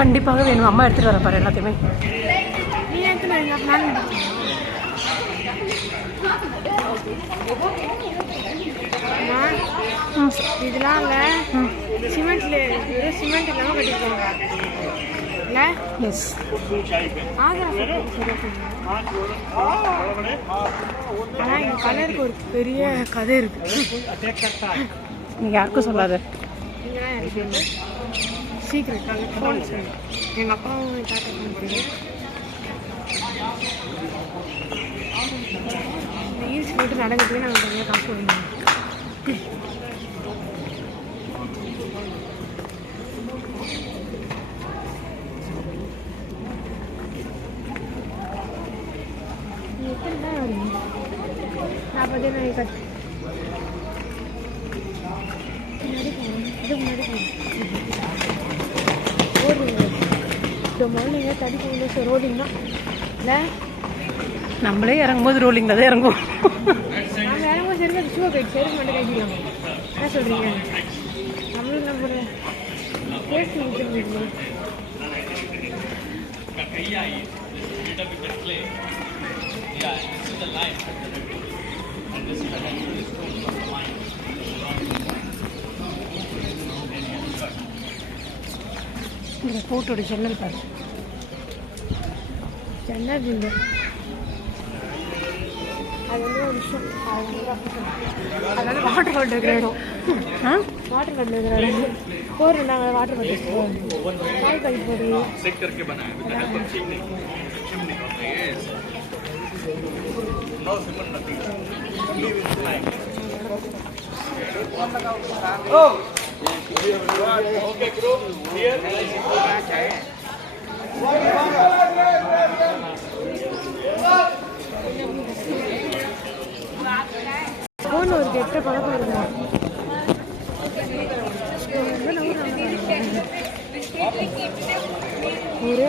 கண்டிப்பாக வேணும். அம்மா எடுத்துகிட்டு வர பாரு எல்லாத்தையுமே. இதெல்லாம் இல்லை, சிமெண்ட்ல சிமெண்ட் இல்லாமல் கட்டிருக்காங்க இல்லை? எஸ். ஆனால் எங்கள் கலருக்கு ஒரு பெரிய கதை இருக்கு. நீங்கள் யாருக்கும் சொல்லாத. நீங்களாம் எனக்கு சீக்கிரம் ஃபோன் சொல்லு. எங்கள் அப்பாவும் டாட்டா பண்ணுறீங்க. ரீல்ஸ் போட்டு நடக்கிறதுக்கு நாங்கள் தனியாக காசு கொடுக்கணும். எத்தனை தான் வருவீங்க? 40 நாள் கட்டு ஓடுறீங்க. இந்த மார்னிங்க தடி போகணும் ரோடிங் தான் இல்லை? நம்மளே இறங்கும்போது ரோலிங்கில் தான் இறங்குவோம். நாங்கள் இறங்கும்போது சரி அது ஷூவை போயிட்டு சரி மட்டும் கட்டிடுவாங்க. என்ன சொல்கிறீங்க? நம்மளுக்கு நம்ம பேசி கொடுத்துருந்தீங்க. இந்த போட்டோட ஜன்னல் பாரு. ஜன்னல் இல்லை, அது வந்து ஒரு விஷயம். அது வந்து வாட்டர் பாட்டில் இருக்கிற இடம். வாட்டர் பாட்டில் இருக்கிற இடம் போர் நாங்கள் வாட்டர் பாட்டில் பால் கை போடுறோம். ஃபோன் ஒரு கெட்ட பழக்கம் இருக்குமா? ஒரே